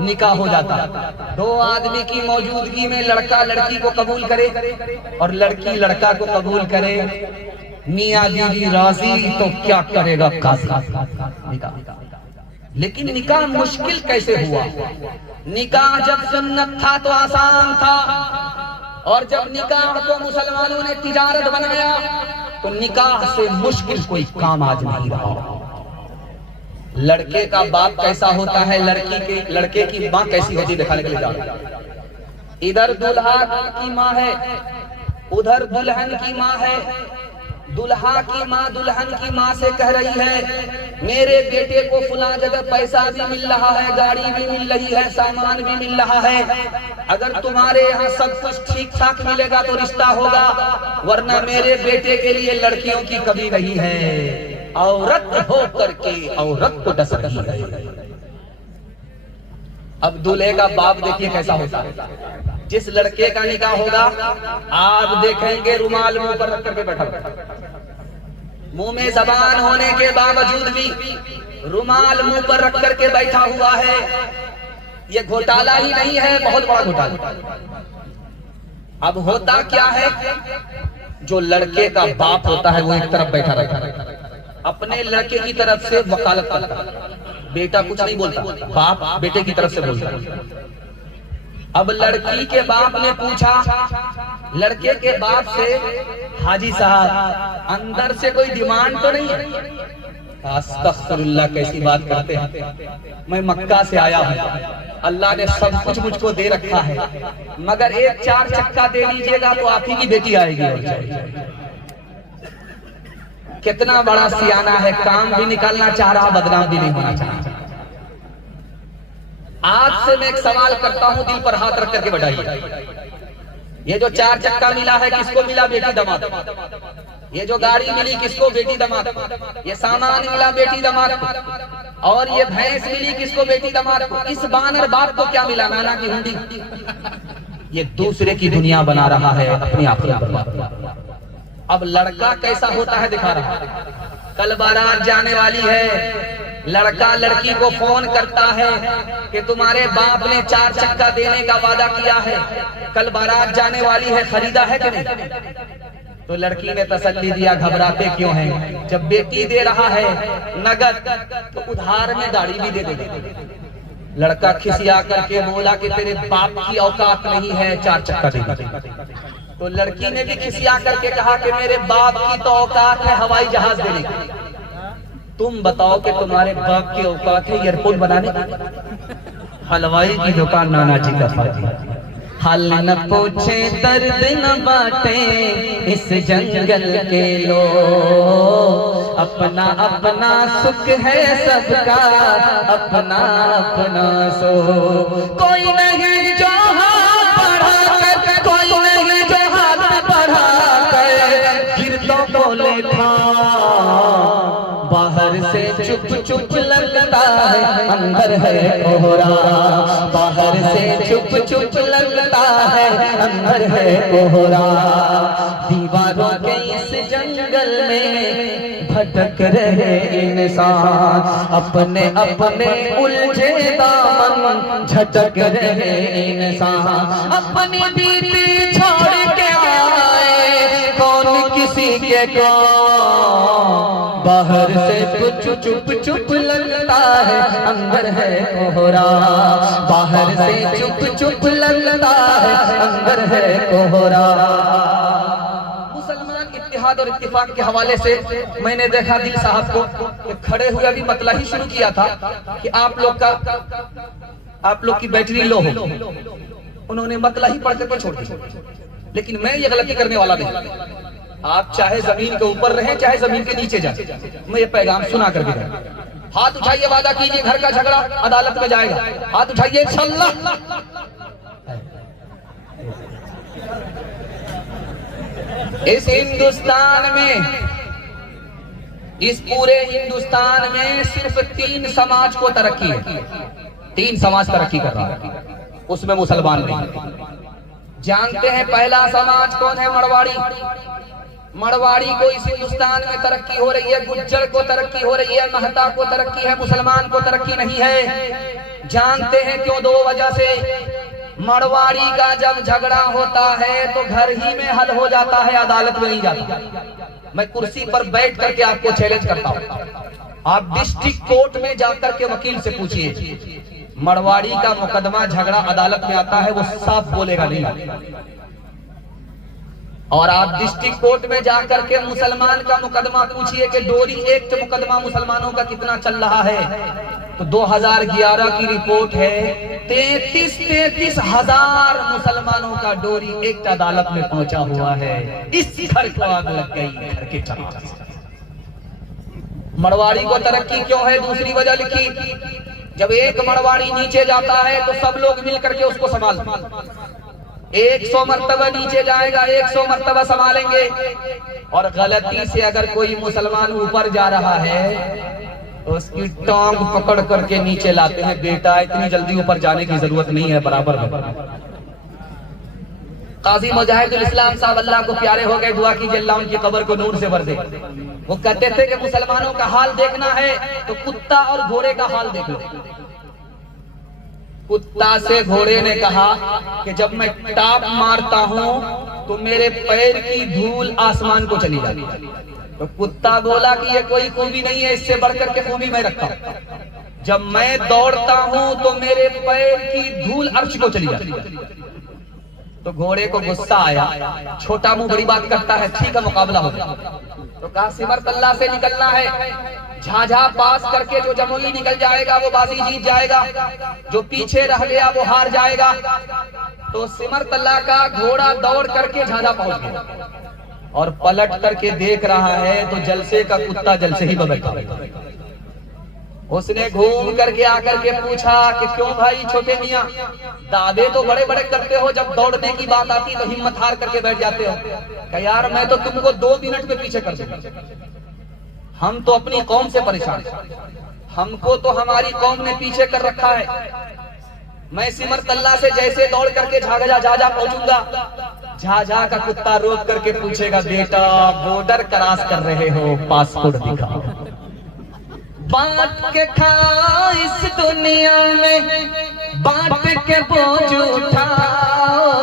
निकाह हो जाता है। दो आदमी की मौजूदगी में लड़का लड़की को कबूल करे और लड़की लड़का को कबूल करे, मियां बीवी राजी तो क्या करेगा काजी। निकाह, लेकिन निकाह मुश्किल कैसे हुआ? निकाह जब सुन्नत था तो आसान था, और जब निकाह को मुसलमानों ने तिजारत बनाया तो निकाह से मुश्किल कोई काम आज नहीं रहा। लड़के का बाप कैसा होता है, लड़के की माँ कैसी होती है दिखाने के लिए जा रहा है। इधर दुल्हा की माँ है, उधर दुल्हन की माँ है। दुल्हा की माँ दुल्हन की माँ से कह रही है मेरे बेटे को फुला जगह पैसा भी मिल रहा है, गाड़ी भी मिल रही है, सामान भी मिल रहा है, अगर तुम्हारे यहाँ सब कुछ ठीक ठाक मिलेगा तो रिश्ता होगा, वरना मेरे बेटे के लिए लड़कियों की कमी नहीं है। औरत हो करके औरत को डस रही है। अब दूल्हे का बाप देखिए कैसा होता है। जिस लड़के का निकाह होगा आप देखेंगे रुमाल मुंह पर रख करके बैठा, मुंह में जबान होने के बावजूद भी रुमाल मुंह पर रख करके बैठा हुआ है। ये घोटाला ही नहीं है, बहुत बड़ा घोटाला। अब होता क्या है, जो लड़के का बाप होता है वो एक तरफ बैठा रहता है, अपने लड़के की तरफ से वकालत करता है, बेटा कुछ नहीं बोलता, बाप बेटे की तरफ से बोलता है। अब लड़की के बाप ने पूछा लड़के के बाप से, हाजी साहब अंदर से कोई डिमांड तो नहीं है? अस्तगफिरुल्लाह, कैसी बात करते हैं, मैं मक्का से आया हूँ, अल्लाह ने सब कुछ मुझको दे रखा है, मगर एक 4 चक्का दे लीजिएगा तो आप ही की बेटी आएगी। कितना बड़ा सियाना है, काम भी निकालना चाह रहा, बदनाम भी नहीं होना चाह रहा। आज से मैं एक सवाल करता हूं, दिल पर हाथ रख करके बताइए, ये जो 4 चक्का मिला है किसको मिला? बेटी दामाद। ये जो गाड़ी मिली किसको? बेटी दामाद। ये सामान मिला बेटी दामाद को, और ये भैंस मिली किसको? बेटी दामाद को। इस बानर बाप को क्या मिला? नाना की हुंडी। ये दूसरे की दुनिया बना रहा है, अपनी आखिरत। अब लड़का कैसा होता है दिखा रहा है। कल बारात जाने वाली है, लड़का लड़की को फोन करता है कि तुम्हारे बाप ने 4 चक्का देने का वादा किया है, कल बारात जाने वाली है, खरीदा है कि नहीं? तो लड़की ने तसल्ली दिया, घबराते क्यों हैं, जब बेटी दे रहा है नगद तो उधार में गाड़ी भी दे देगी। लड़का खिसिया करके बोला कि तेरे बाप की औकात नहीं है 4 चक्का देने। तो लड़की ने भी खिसिया करके कहा कि मेरे बाप की तो औकात है हवाई जहाज देने की, तुम बताओ कि तुम्हारे बाप की औकात है एयरपोर्ट बनाने की? हलवाई की दुकान नाना जी का फाजी। हल न पूछे दर्द न बाटे इस जंगल के लोग, अपना अपना सुख है सबका, अपना अपना सो। कोई नहीं जो हाथ बढ़ा कर, कोई नहीं जो हाथ बढ़ा कर, गिर तो बोले था बाहर से चुप चुप लगता है, अंदर है कोहरा। बाहर से चुप चुप लगता है, अंदर है कोहरा। दीवारों के इस जंगल में भटक रहे इंसान, अपने अपने उलझे दामन झटक रहे इंसान। अपनी बीवी छोड़ के आए कौन किसी के को, बाहर से चुप चुप लगता है, अंदर है कोहरा। बाहर से चुप चुप लगता है, अंदर है कोहरा। मुसलमान इत्तेहाद और इत्तिफाक के हवाले से मैंने देखा दिल साहब को खड़े हुए अभी मतला ही शुरू किया था कि आप लोग की बैटरी लो हो, उन्होंने मतला ही पढ़ करके छोड़ दी। लेकिन मैं ये गलती करने वाला नहीं। आप चाहे जमीन के ऊपर रहें चाहे जमीन के नीचे जाए, मैं ये पैगाम सुना कर भी रहूं। हाथ उठाइए, वादा कीजिए घर का झगड़ा अदालत में जाएगा। हाथ उठाइए इंशाअल्लाह। इस हिंदुस्तान में, इस पूरे हिंदुस्तान में सिर्फ 3 समाज को तरक्की है, 3 समाज तरक्की कर रहा है, उसमें मुसलमान नहीं। जानते हैं पहला समाज कौन है? मरवाड़ी। मरवाड़ी को इस हिंदुस्तान में तरक्की हो रही है, गुज्जर को तरक्की हो रही है, महता को तरक्की है, मुसलमान को तरक्की नहीं है। जानते हैं क्यों? दो वजह से। मरवाड़ी का जब झगड़ा होता है तो घर ही में हल हो जाता है, अदालत में नहीं जाता। मैं कुर्सी पर बैठ करके आपको चैलेंज करता हूं, आप डिस्ट्रिक्ट कोर्ट में जाकर के वकील से पूछिए, मरवाड़ी का मुकदमा झगड़ा अदालत में आता है, वो साफ बोलेगा नहीं। और आप डिस्ट्रिक्ट कोर्ट में जाकर के मुसलमान का मुकदमा पूछिए कि डोरी एक्ट मुकदमा मुसलमानों का कितना चल रहा है, तो 2011 की रिपोर्ट है 33 हजार मुसलमानों का डोरी एक्ट अदालत में पहुंचा हुआ है। इस घर को आग लग गई, घर के चक्कर से। मरवाड़ी को तरक्की क्यों है? दूसरी वजह लिखी, जब एक मरवाड़ी नीचे जाता है तो सब लोग मिल करके उसको संभाल, 100 मर्तबा नीचे जाएगा, 100 मर्तबा संभालेंगे। और गलती से अगर कोई मुसलमान ऊपर जा रहा है तो उसकी टांग पकड़ करके नीचे लाते हैं, बेटा इतनी जल्दी ऊपर जाने की जरूरत नहीं है, बराबर में। काजी मुजाहिदुल इस्लाम साहब अल्लाह को प्यारे हो गए, दुआ कीजिए अल्लाह उनकी कब्र को नूर से भर दे। वो कहते थे कि मुसलमानों का हाल देखना है तो कुत्ता और घोड़े का हाल देख लो। कुत्ता से घोड़े ने कहा कि जब मैं टाप मारता हूं तो मेरे पैर की धूल आसमान को चली जाती है। तो कुत्ता बोला कि ये कोई खूबी नहीं है, इससे बढ़कर के खूबी मैं रखता हूं, जब मैं दौड़ता हूं तो मेरे पैर की धूल अर्श को चली जाती है। तो घोड़े को गुस्सा आया, छोटा मुंह बड़ी बात करता है, ठीक है मुकाबला हो गया। तो कहा सिमर तल्ला से निकलना है, झाझा पास करके जो जमुई निकल जाएगा वो बाजी जीत जाएगा, जो पीछे रह गया वो हार जाएगा। तो सिमर तल्ला का घोड़ा दौड़ करके झाझा पहुंच गया और पलट करके देख रहा है तो जलसे का कुत्ता जलसे ही बैठा। उसने घूम करके आकर के पूछा कि क्यों भाई छोटे मियां, दावे तो बड़े बड़े करते हो, जब दौड़ने की बात आती तो हिम्मत हार करके बैठ जाते हो। कहा यार मैं तो तुमको 2 मिनट में पीछे कर दूंगा, हम तो अपनी कौम से परेशान हैं, हमको तो हमारी कौम ने पीछे कर रखा है। मैं सिमर तल्ला से जैसे दौड़ करके झाझा पहुंचूंगा, झाझा का कुत्ता रोक करके पूछेगा बेटा बॉर्डर क्रॉस कर रहे हो, पासपोर्ट दिखाओ। बांट के खा इस दुनिया में, बांट के बोझ उठाओ,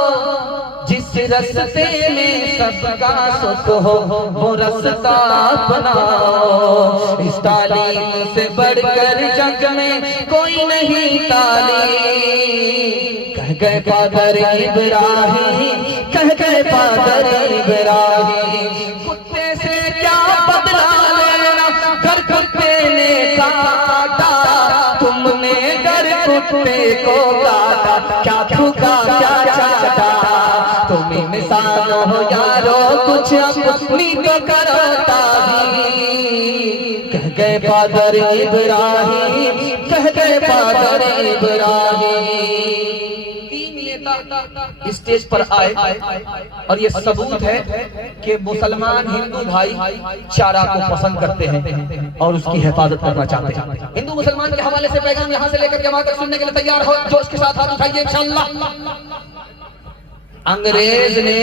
जिस रस्ते में सबका सुख हो वो रास्ता अपनाओ। इस तालीम से बढ़कर जग में कोई नहीं तालीम। कह गए पादर इब्राहिम, कह गए पादर इब्राहिम, कुत्ते से क्या बदला लेना, घर कुत्ते ने काटा, तुमने घर कुत्ते को काटा, क्या भूखा क्या चाटा। तुम इंसान हो यारो कुछ अपनी तो करता भी। कह गए पादर इब्राहिम, कह गए पादर इब्राहिम। स्टेज पर आए और ये सबूत है कि मुसलमान हिंदू भाई चारा को पसंद करते हैं और उसकी हिफाजत करना चाहते हैं। हिंदू मुसलमान के हवाले से पैगाम यहाँ से लेकर के वहां तक सुनने के लिए तैयार हो, जोश के साथ हाथ उठाइए इंशाअल्लाह। अंग्रेज ने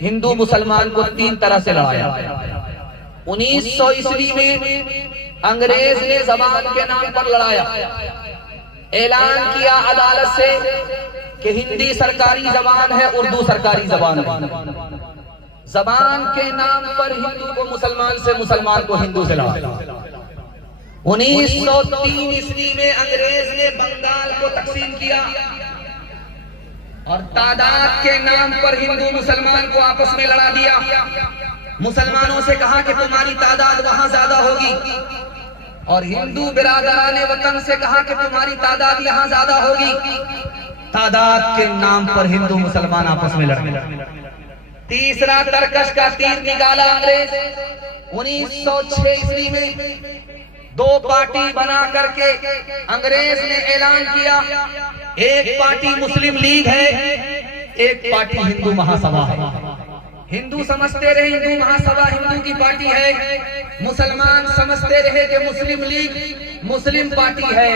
हिंदू मुसलमान को 3 तरह से लड़ाया। 1900 ईस्वी में अंग्रेज ने जबान के नाम पर लड़ाया, ऐलान किया अदालत से कि हिंदी सरकारी जबान है, उर्दू सरकारी जबान है। जबान के नाम पर हिंदू को मुसलमान से, मुसलमान को हिंदू से लड़ा। 1903 ईस्वी में अंग्रेज ने बंगाल को तकसीम किया और तादाद के नाम पर हिंदू मुसलमान को आपस में लड़ा दिया। मुसलमानों से कहा कि तुम्हारी तादाद वहां ज्यादा होगी, और हिंदू बिरादराने वतन से कहा कि तुम्हारी तादाद यहाँ ज्यादा होगी। तादाद के नाम पर हिंदू मुसलमान आपस में लड़े। तीसरा तरकश का तीर निकाला अंग्रेज। 1906 ईस्वी में 2 पार्टी बना करके अंग्रेज ने ऐलान किया, एक पार्टी मुस्लिम लीग है, एक पार्टी हिंदू महासभा है। हिंदू समझते रहे हिंदू महासभा हिंदू की पार्टी है, मुसलमान समझते रहे कि मुस्लिम लीग मुस्लिम पार्टी है।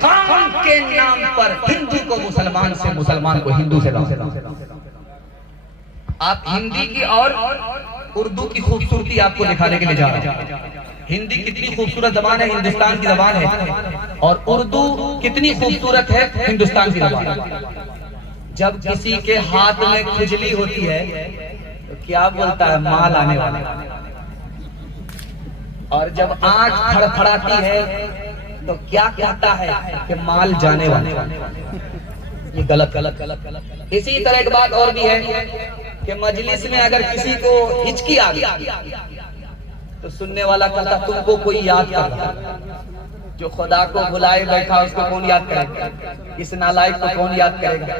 काम के नाम पर हिंदू को मुसलमान से, मुसलमान को हिंदू से लड़ा। आप हिंदी की और उर्दू की खूबसूरती आपको दिखाने के लिए जा रहा हूं। हिंदी कितनी खूबसूरत जबान है, हिंदुस्तान की जबान है, और उर्दू कितनी खूबसूरत है, हिंदुस्तान की जबान। जब किसी के हाथ में खुजली होती है तो क्या बोलता है, माल आने वाला। और जब आंख फड़फड़ाती है तो क्या कहता है कि माल जाने वाला। ये गलत गलत गलत गलत। इसी तरह एक बात और भी है कि मजलिस में अगर किसी को हिचकी आ गई तो सुनने वाला कहता तुमको कोई याद कर रहा है। जो खुदा को बुलाए बैठा उसको कौन याद करेगा, इस नालायक को कौन याद करेगा।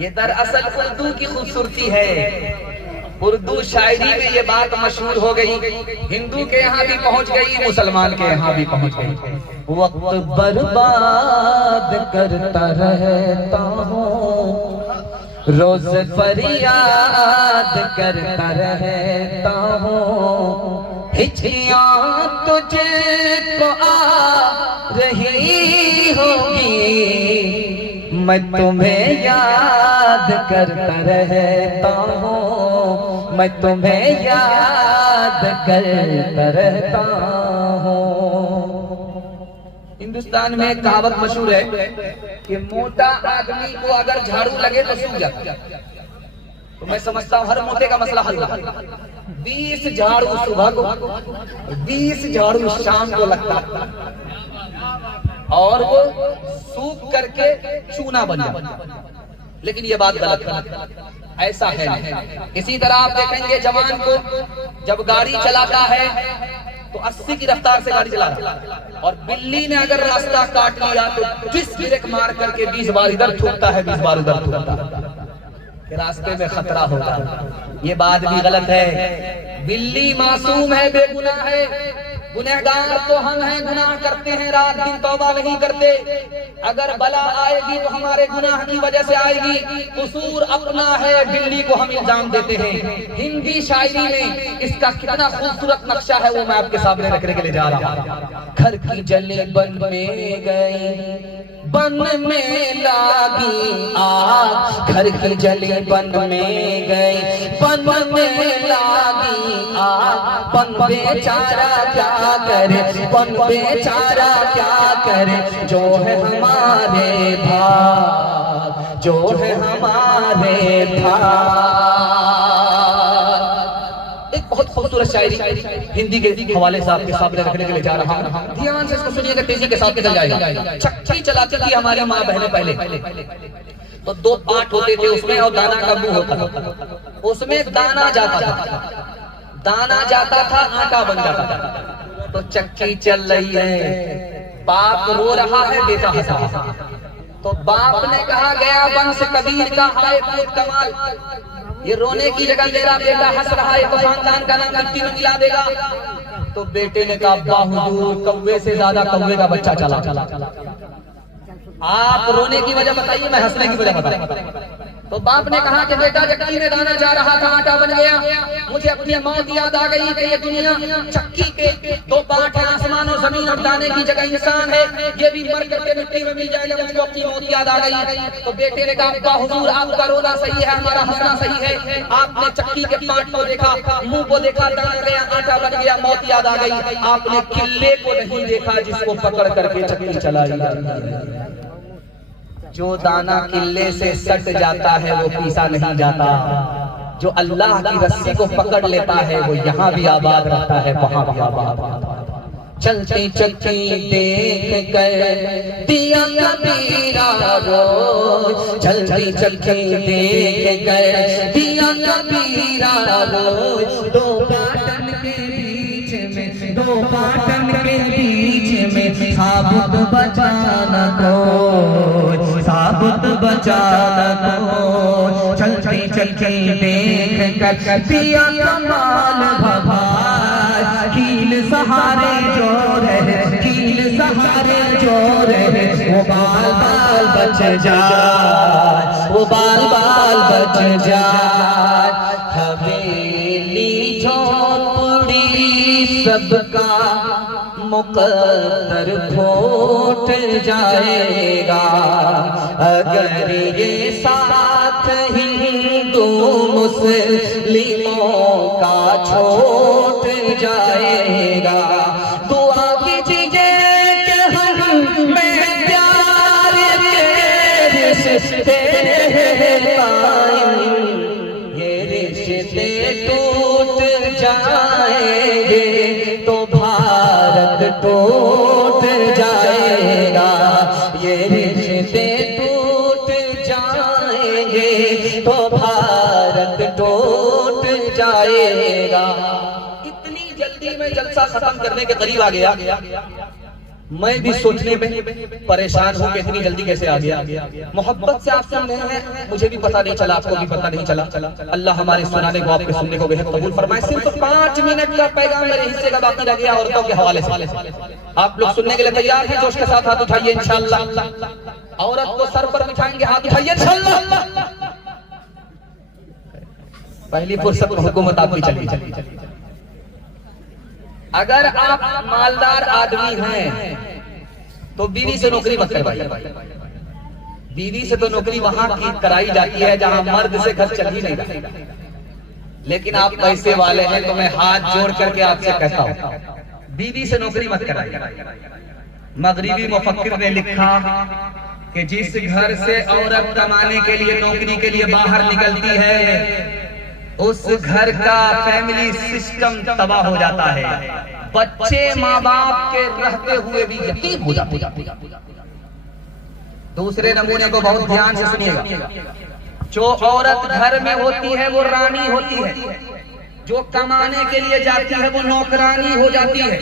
ये दरअसल उर्दू की खूबसूरती है। उर्दू शायरी में ये बात मशहूर हो गई, हिंदू के यहाँ भी पहुंच गई, मुसलमान के यहाँ भी पहुंच गई। वक्त बर्बाद करता रहता हूँ, रोज फरियाद करता रहता हूँ, हिचकियाँ तुझको आ रही होगी, मैं तुम्हें याद करता रहता हूँ, मैं तुम्हें याद करता रहता हूँ। हिंदुस्तान में एक कहावत मशहूर है कि मोटा आदमी को अगर झाड़ू लगे तो सूख जाता। तो मैं समझता हूँ हर मोटे का मसला हल होगा। 20 झाड़ू सुबह को, 20 झाड़ू शाम को लगता और वो सूख करके चूना बन जाता। लेकिन ये बात गलत है, ऐसा है नहीं। इसी तरह आप देखेंगे जवान को जब गाड़ी चलाता है तो 80 की रफ्तार से गाड़ी चला रहा है, और बिल्ली ने अगर रास्ता काट लिया तो डिस्क ब्रेक मार करके 20 बार इधर थूकता है, 20 बार उधर थूकता है, रास्ते में खतरा होता है। ये बात भी गलत है। बिल्ली मासूम है, बेगुनाह है, गुनहगार तो हम हैं, गुनाह करते हैं, रात दिन तौबा नहीं करते। अगर बला आएगी तो हमारे गुनाह की वजह से आएगी, कसूर अपना है, बिल्ली को हम इल्जाम देते हैं। हिंदी शायरी में इसका कितना खूबसूरत नक्शा है वो मैं आपके सामने रखने के लिए जा रहा हूँ। घर की जले बन में गई, बन में लागी आग, घर की जले बन में गई, बन में लागी आग, बन बेचारा क्या करे, बन बेचारा क्या करे, जो है हमारे भाग, जो है हमारे भाग। एक बहुत खूबसूरत शायरी हिंदी के हवाले से आपके सामने रखने के लिए जा रहा हूँ, ध्यान से इसको सुनिएगा, तेजी के साथ निकल जाएगा। चक्की चलाती थी हमारी माँ बहनें पहले, तो 2 पार्ट होते थे उसमें, और दाना का मुंह होता था। उसमें दाना जाता था, दाना जाता था, आटा बन जाता था। तो चक्की चल रही है, बाप रो रहा है, बेटा हंस रहा है। तो बाप ने कहा गया वंश कबीर का हाय पूत कमाल, ये रोने की जगह मेरा बेटा हंस रहा है तो खानदान का नाम मिट्टी में मिला देगा। तो बेटे ने कहा बाहुदूर, कौवे से ज्यादा कौवे का बच्चा चला। आप रोने की वजह बताइए, मैं हंसने की वजह बताइए। तो बाप ने कहा कि बेटा चक्की में दाना जा रहा था, आटा बन गया, मुझे अपनी मौत याद आ गई कि ये दुनिया चक्की के 2 पार्ट है, आसमान और जमीन, और दाने की जगह इंसान है, ये भी मर करके मिट्टी में मिल जाएगा, मुझको अपनी मौत याद आ गई। तो बेटे ने कहा हुजूर आपका रोना सही है, हमारा हंसना सही है। आपने चक्की के पार्ट को देखा, मुंह को देखा, दाना गया, आटा बन गया, मौत याद आ गई। आपने किले को नहीं देखा जिसको पकड़ करके चक्की चलाई। जो दाना किले से सट जाता है वो पीसा नहीं जाता, जो अल्लाह की रस्सी को पकड़ लेता है वो यहाँ भी आबाद रहता है, वहाँ भी आबाद। चलती चक्की देख कर दिया कबीरा रोज, चलती चक्की देख कर दिया कबीरा रोज, 2 पाटन के बीच में, 2 पाटन के बीच में साबुत बचाना को, साबुत बचाना को, चलती चलती देख कर पिया कमाल भभार, कील सहारे जो रहे, कील सहारे जो रहे, वो बाल बाल बच जाए, वो बाल बाल बच जाए। हवेली झोपड़ी सबका मुकद्दर फूट जाएगा, अगर ये साथ हिंदू मुस्लिमों का छूट जाएगा। दुआ कीजिए कि हमें प्यार के रिश्ते कायम, ये रिश्ते टूट जाएंगे तो भारत टूट जाएगा। ये रिश्ते टूट जाएंगे तो भारत टूट जाएगा। इतनी जल्दी में जलसा खत्म करने के करीब आ गया, मैं भी सोचने में परेशान हूँ कि इतनी जल्दी कैसे आ गया। मोहब्बत से आप सुन रहे हैं, मुझे भी पता नहीं चला, आपको भी पता नहीं चला। अल्लाह हमारे सुनाने को, आपके सुनने को बेहद कबूल फरमाए। सिर्फ 5 मिनट का पैगाम मेरे हिस्से का बाकी रह गया औरतों के हवाले से। आप लोग सुनने के लिए तैयार हैं? जोश के साथ हाथ उठाइए इंशाअल्लाह। औरत को सर पर बिठाएंगे, हाथ उठाइए इंशाअल्लाह। पहली फुर्सत में हुकूमत आपकी चली। अगर आप मालदार आदमी हैं तो बीवी से नौकरी मत करवाइए। बीवी से तो नौकरी वहां की कराई जाती है जहां मर्द से घर चल ही नहीं रहा। लेकिन आप पैसे वाले हैं तो मैं हाथ जोड़ करके आपसे कहता हूं, बीवी से नौकरी मत कराइए। मगरिबी मुफक्किर ने लिखा कि जिस घर से औरत कमाने के लिए, नौकरी के लिए बाहर निकलती है, उस घर का फैमिली सिस्टम तबाह हो जाता है। बच्चे माँ बाप के रहते हुए भी यतीम हो जाते। दूसरे नमूने को बहुत ध्यान से सुनिएगा। जो औरत घर में होती है वो रानी होती है, जो कमाने के लिए जाती है वो नौकरानी हो जाती है।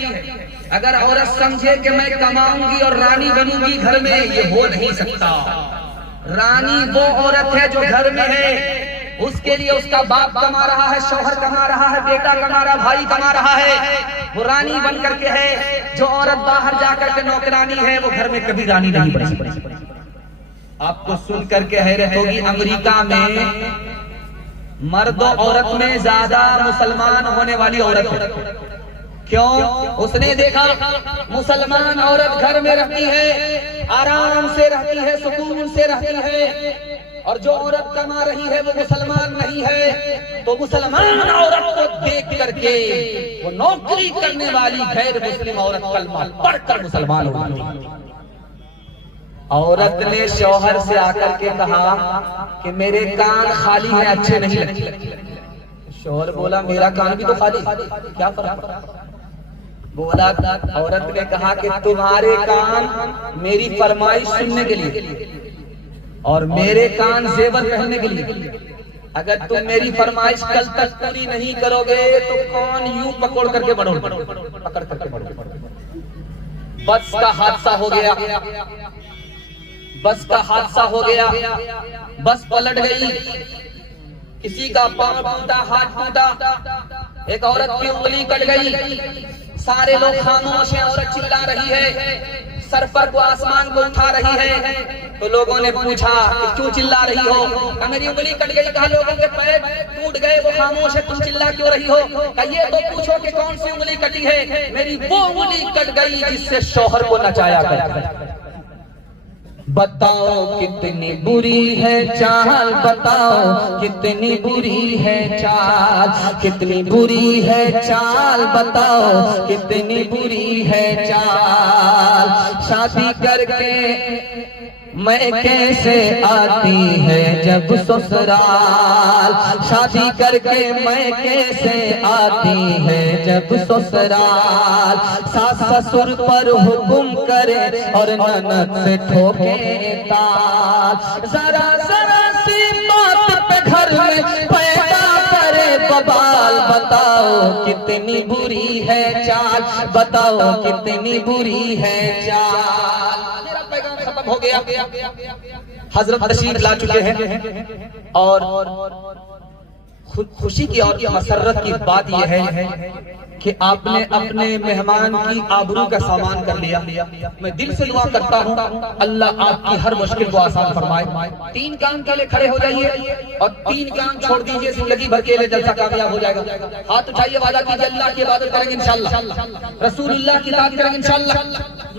अगर औरत समझे कि मैं कमाऊंगी और रानी बनूंगी घर में, ये हो नहीं सकता। रानी वो औरत है जो घर में है, उसके लिए उसका बाप कमा रहा है, शौहर कमा रहा है, बेटा कमा रहा है, भाई कमा रहा है, वो रानी बन करके है। जो औरत बाहर जाकर के नौकरानी है वो घर में कभी रानी नहीं बन सकती। आपको सुन करके हैरत होगी, अमेरिका में मर्द औरत में ज्यादा मुसलमान होने वाली औरत है। क्यों? उसने देखा मुसलमान औरत घर में रहती है, आराम से रहती है, सुकून से रहती है, और जो औरत कमा रही है वो मुसलमान नहीं है। तो मुसलमान औरत को देख करके वो नौकरी करने वाली गैर मुस्लिम औरत कलमा पढ़कर मुसलमान हो गई। औरत ने शौहर से आकर के कहा कि मेरे कान खाली हैं, अच्छे नहीं लगते। शौहर बोला मेरा कान भी तो खाली, क्या फर्क? बोला, औरत ने कहा कि तुम्हारे कान मेरी फरमाइश सुनने के लिए और मेरे कान जेवर पहनने के लिए। अगर तुम मेरी फरमाइश कल तक पूरी नहीं करोगे तो कौन यूं पकड़ करके बढ़ो, पकड़ करके बढ़ो। बस का हादसा हो गया, बस का हादसा हो गया, बस पलट गई। किसी का पांव टूटा, हाथ टूटा, एक औरत की उंगली कट गई। सारे लोग खामोश हैं, औरत चिल्ला रही है, सर पर को आसमान को उठा रही है। तो लोगों ने पूछा कि क्यों चिल्ला रही हो? मेरी उंगली कट गई। कहा लोगों के पैर टूट गए, वो खामोश है, तुम चिल्ला क्यों रही हो? कहा ये तो पूछो कि कौन सी उंगली कटी है? मेरी वो उंगली कट गई जिससे शौहर को नचाया गया। बताओ कितनी बुरी है चाल, बताओ कितनी बुरी है चाल, कितनी बुरी है चाल, बताओ कितनी बुरी है चाल। शादी करके मैं कैसे आती है जब ससुराल, शादी करके मैं कैसे आती है जब ससुराल। सास ससुर पर हुक्म करे और ननद से ठोके ताल। जरा जरा सी बात पे घर में पैदा करे बवाल। बताओ कितनी बुरी है चाल, बताओ कितनी बुरी है चाल। मेरा पैगाम खत्म हो गया। हजरत तशरीफ ला चुके हैं और खुशी की और मसरत की बात यह है कि आपने अपने मेहमान की आबरू का सामान कर लिया। मैं दिल से दुआ करता हूँ अल्लाह आपकी हर मुश्किल को आसान फरमाए। 3 काम के लिए खड़े हो जाइए और 3 काम छोड़ दीजिए, जिंदगी भर के लिए जलसा कामयाब हो जाएगा। हाथ उठाइए, वादा कीजिए अल्लाह की इबादत करेंगे इंशाअल्लाह, रसूलुल्लाह की इताअत करेंगे इंशाअल्लाह,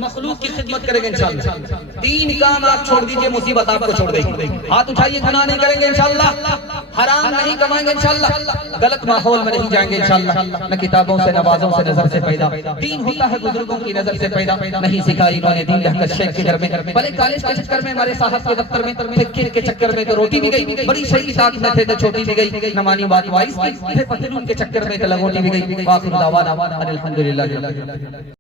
मखलूक की खिदमत करेंगे इंशाअल्लाह। 3 काम आप छोड़ दीजिए, मुसीबत आपको छोड़ देगी। हाथ उठाइए, गुनाह नहीं करेंगे इंशाअल्लाह, हराम नहीं कमाएंगे इंशाअल्लाह, गलत माहौल में नहीं जाएंगे इंशाअल्लाह, न किताबों से नवाजों से नजर से पैदा। दीन होता है बुजुर्गों की नजर से पैदा, नहीं सिखाई इन्होंने दीन रहकर शेख के घर में, भले कॉलेज के चक्कर में, हमारे साहब के दफ्तर में, फिक्र के चक्कर में तो रोटी भी गई, बड़ी सही साथ में थे तो छोटी भी गई, न मानी बात वाइस थे, पतलून के चक्कर में तो लंगोटी भी गई। वाखिर दावाना अनिल हम्दुलिल्लाह।